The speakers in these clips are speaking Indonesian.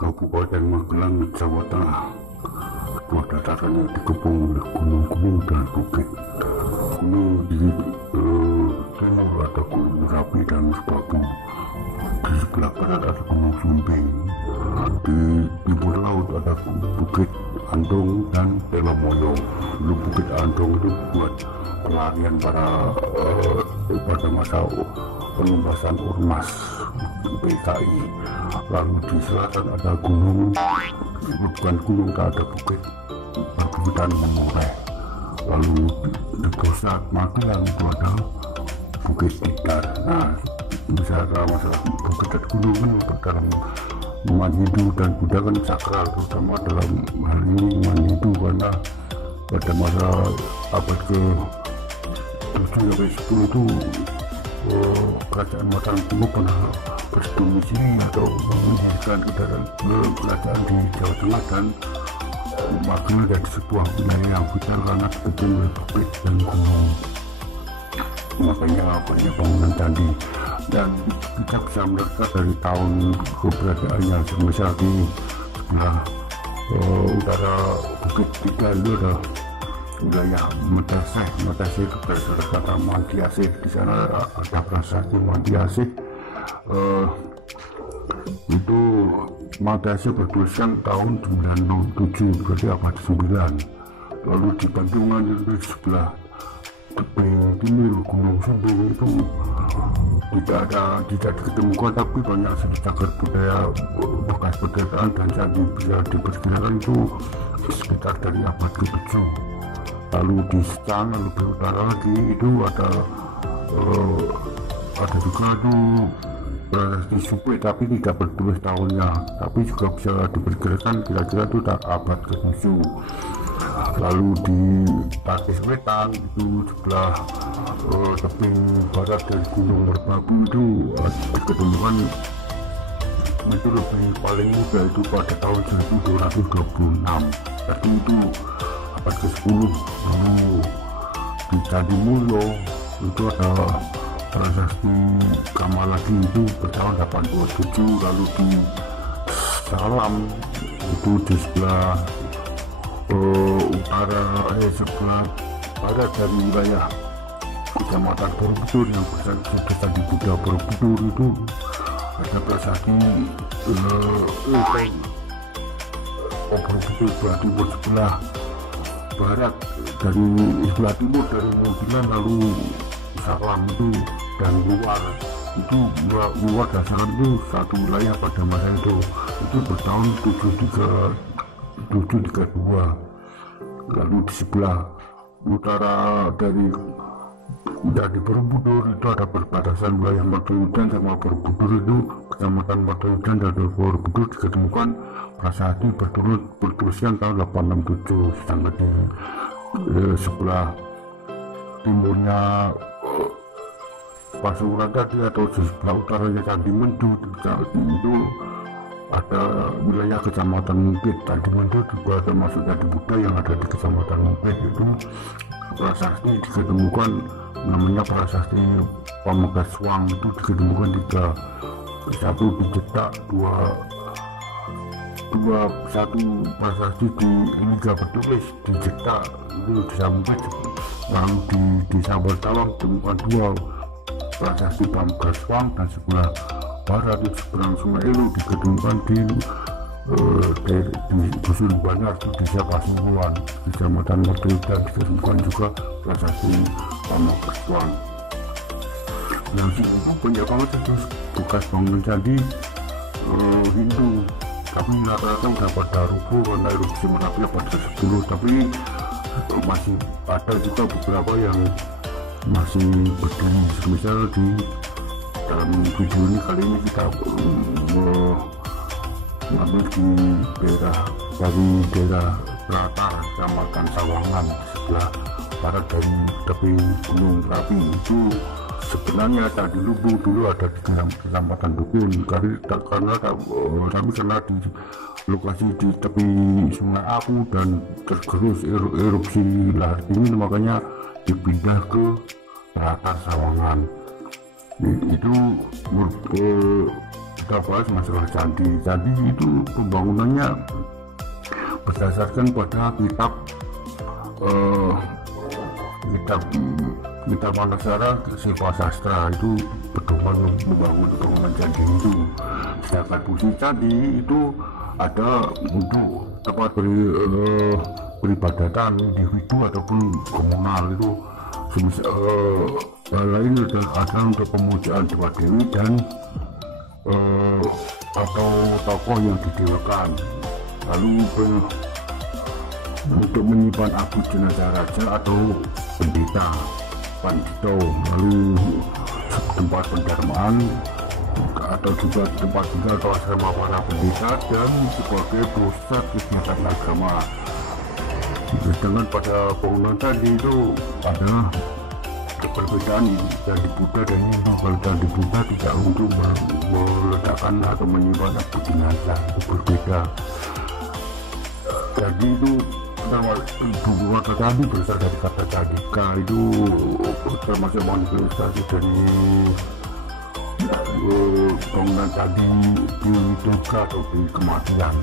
Kabupaten Magelang, Jawa Tengah. Kedua datarannya dikepung oleh gunung-gunung dan bukit. Gunung di timur ada Gunung Merapi dan Merbabu. Di sebelah barat ada Gunung Sumbing. Di timur laut ada Bukit Andong dan Telomoyo. Dulu Bukit Andong itu buat pelarian pada masa penumpasan ormas PKI. Lalu di selatan ada gunung, bukan gunung, tak ada bukit perbukitan Menoreh. Lalu di pusat Magelang itu ada Bukit Tidar. Nah, bicara masalah bukit dan gunung kan dalam umat Hindu dan Buddha kan sakral, terutama dalam hal ini umat Hindu, karena pada masa abad ke-7 sampai 10 itu kerajaan Mataram Kuno pernah berdomisili atau mendirikan kerajaan di Jawa Tengah, dan Magelang dari sebuah wilayah yang vital karena dikepung oleh bukit dan gunung. Makanya banyak bangunan candi, dan kita bisa menerka dari tahun keberadaannya. Misal di sebelah utara Bukit Tiga itu ada wilayah Meteseh. Meteseh itu berasal dari kata Mantiasih. Di sana ada prasasti Mantiasih. Itu Mantiasih bertuliskan tahun 907, berarti abad 9. Lalu di Bandungan itu di sebelah tebing timur Gunung Sumbing itu tidak diketemukan, tapi banyak cagar budaya bekas perdataan dan candi bisa diperkirakan itu sekitar dari abad ke-7. Lalu di sana lebih utara lagi itu ada juga itu di Supe, tapi tidak bertulis tahunnya, tapi juga bisa diperkirakan kira-kira itu abad ke-7. Lalu di Pakis Wetan itu sebelah tebing barat dari Gunung Merbabu itu diketemukan itu lebih paling muda, itu pada tahun 1226, jadi itu abad ke-10. Lalu di Candi Mulyo itu ada prasasti Kamalagi itu bertahun 827. Lalu di Salam itu di sebelah sebelah barat dari wilayah Kecamatan Borobudur yang berada di Buddha Borobudur itu ada prasasti Borobudur berarti sebelah barat dari sebelah timur dari Mubilan. Lalu Salam itu dan luar dasaran itu satu wilayah pada masa itu bertahun 732. Lalu di sebelah utara dari Borobudur itu ada perbatasan wilayah Martayudan sama Borobudur. Itu Kecamatan Martayudan dan Borobudur diketemukan prasasti bertuliskan tahun 867. Sedangkan di sebelah timurnya Pasuruan tadi atau di sebelah utaranya Candi Mendut itu ada wilayah Kecamatan Mungkit. Candi Mendut juga termasuk candi Buddha yang ada di Kecamatan Mungkit. Itu prasasti diketemukan namanya prasasti Pamegaswang, itu diketemukan 3, satu dicetak, satu prasasti ini gak bertulis dicetak itu di Sambut. Lalu di Sambal Tawang ditemukan 2 prasasti Pamegaswang, dan sebelah barat di seberang Sungai Elu diketemukan di Dusun Banyar di Desa Pasuruan, di Kecamatan Martayudan diketemukan juga prasasti Pamegaswang. Yang itu banyak banget itu bekas bangunan candi Hindu, tapi rata-rata udah pada rubuh karena erupsi Merapi pada 10, tapi masih ada juga beberapa yang masih berdiri. Misal di dalam video ini kali ini kita mengambil di daerah Selatan Kecamatan Sawangan, sebelah barat dari tebing Gunung Merapi. Itu sebenarnya Candi Lubu dulu ada di Kecamatan Dukun, karena di lokasi di tepi Sungai Aku dan tergerus erupsi lahar dingin, makanya dipindah ke Selatan Sawangan. Itu kita bahas masalah candi. Candi itu pembangunannya berdasarkan pada kitab Manasara Siva Sastra itu pedoman membangun bangunan candi itu. Sedangkan fungsi candi itu ada untuk tempat peribadatan individu ataupun komunal itu. Hal lain ada untuk pemujaan dewa dewi dan atau tokoh yang didewakan. Lalu untuk menyimpan abu jenazah raja atau pendeta pandito, lalu tempat pendarmaan atau juga tempat tinggal atau asrama para pendeta dan sebagai pusat kegiatan agama. Sedangkan pada bangunan tadi itu ada perbedaan candi Buddha dan Hindu. Kalau candi Buddha tidak untuk meletakkan atau menyimpan abu jenazah, itu berbeda. Jadi itu nama ibu kota tadi berasal dari kata candika, itu termasuk manifestasi dari bangunan candi di duka atau di kematian.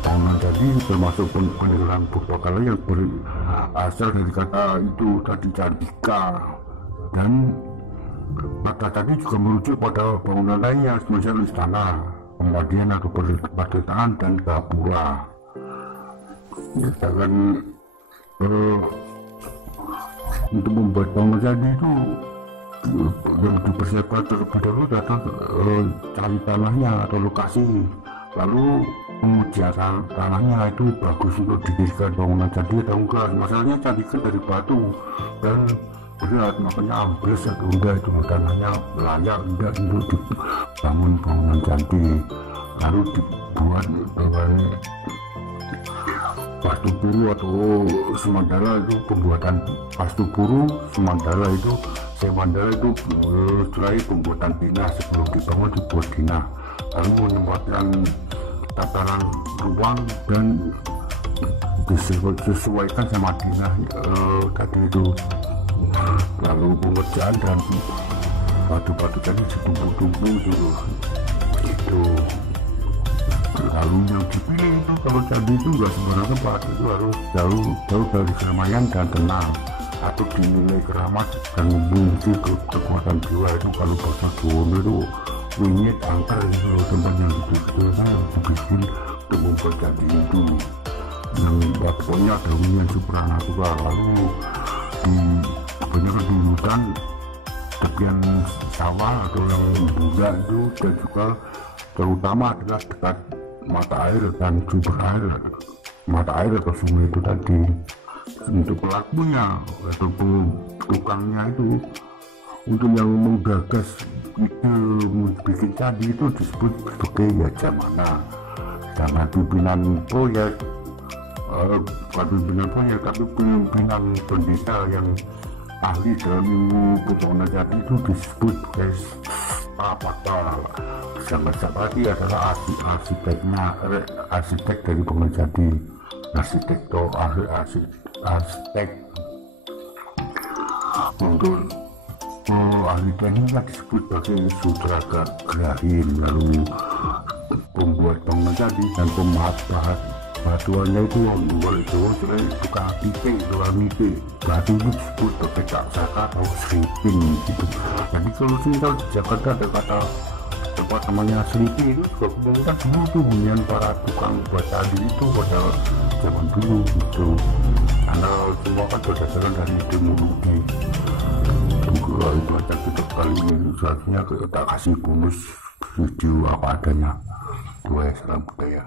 Bangunan tadi termasuk peninggalan Purwakala yang berasal dari kata itu tadi candika, dan kata tadi juga merujuk pada bangunan lainnya semisal istana, pemadian atau perdesaan dan gapura. Sedangkan untuk membuat bangunan candi itu yang dipersiapkan terlebih dahulu datang cari tanahnya atau lokasi, lalu pengujian tanahnya itu bagus untuk didirikan bangunan candi atau enggak. Masalahnya candi kan dari batu dan berat, makanya ambles atau enggak itu tanahnya layak enggak untuk dibangun bangunan candi. Lalu dibuat pastu buru atau semandala, itu pembuatan pastu buru semandala itu semandala itu setelah pembuatan bina sebelum dibangun dibuat bina, lalu menempatkan tataran ruang dan disesuaikan sama bina tadi itu. Lalu pengerjaan dan batu-batu tadi ditumpuk-tumpuk itu. Lalu yang dipilih itu kalau candi itu nggak sembarang tempat, itu harus jauh dari keramaian dan tenang atau dinilai keramat dan memiliki kekuatan jiwa. Itu kalau bahasa Jawa itu winyit angker itu tempat yang dibikin dibikin untuk membuat candi itu, yang pokoknya ada winyit supranatural. Lalu di kebanyakan di hutan tepian sawah atau yang buka itu, dan juga terutama adalah dekat mata air dan sumber air, mata air atau sungai itu tadi. Untuk pelakunya atau tukangnya itu, untuk yang menggagas ide bikin candi itu disebut sebagai yajamana. Sedangkan pimpinan proyek bukan pimpinan proyek tapi pimpinan pendeta yang ahli dalam ilmu pembangunan candi itu disebut sebagai stapata. Sedangkan lagi adalah arsitek dari bangunan candi, arsitek atau arsitek. Untuk ahli tekniknya disebut sebagai sutragrahin. Lalu pembuat bangunan candi dan batuannya itu membuat itu tukang titik, tukang nitik batu itu disebut sebagai caksaka atau sleeping gitu. Jadi kalau tinggal di Jakarta ada kata tempat namanya sleeping, itu juga pembangunan dulu tuh hunian para tukang buat candi itu pada zaman dulu gitu. Karena semua kan berdasarkan dari teknologi. Itu aja kita kali ini seharusnya kita kasih bonus video apa adanya. Salam budaya.